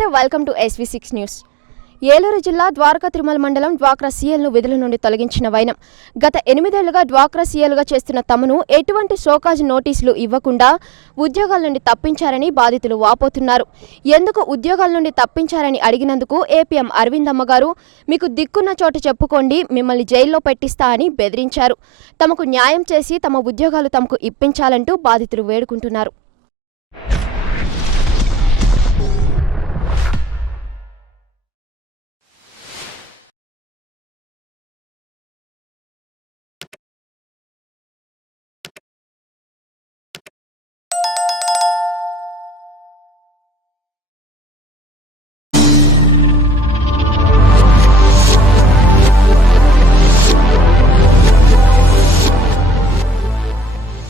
నమస్తే, welcome to SV6 news. Eluru జిల్లా ద్వారకా తిరుమల మండలం డ్వాక్రా సీఎల్ను విధుల నుండి తొలగించిన వైనం గత 8 ఏళ్లుగా డ్వాక్రా సీఎల్గా చేస్తున్న తమను ఎటువంటి షోకాజ్ నోటీసులు ఇవ్వకుండా ఉద్యోగాల నుండి తప్పించారని బాధితులు వాపోతున్నారు. ఎందుకు ఉద్యోగాల నుండి తప్పించారని అడిగినందుకు ఏపీఎం అరవిందమ్మ గారు మీకు దిక్కున్న చోట చెప్పుకోండి, మిమ్మల్ని జైల్లో పెట్టిస్తా అని బెదిరించారు. తమకు న్యాయం చేసి తమ ఉద్యోగాలు తమకు ఇప్పించాలంటూ బాధితులు వేడుకుంటున్నారు.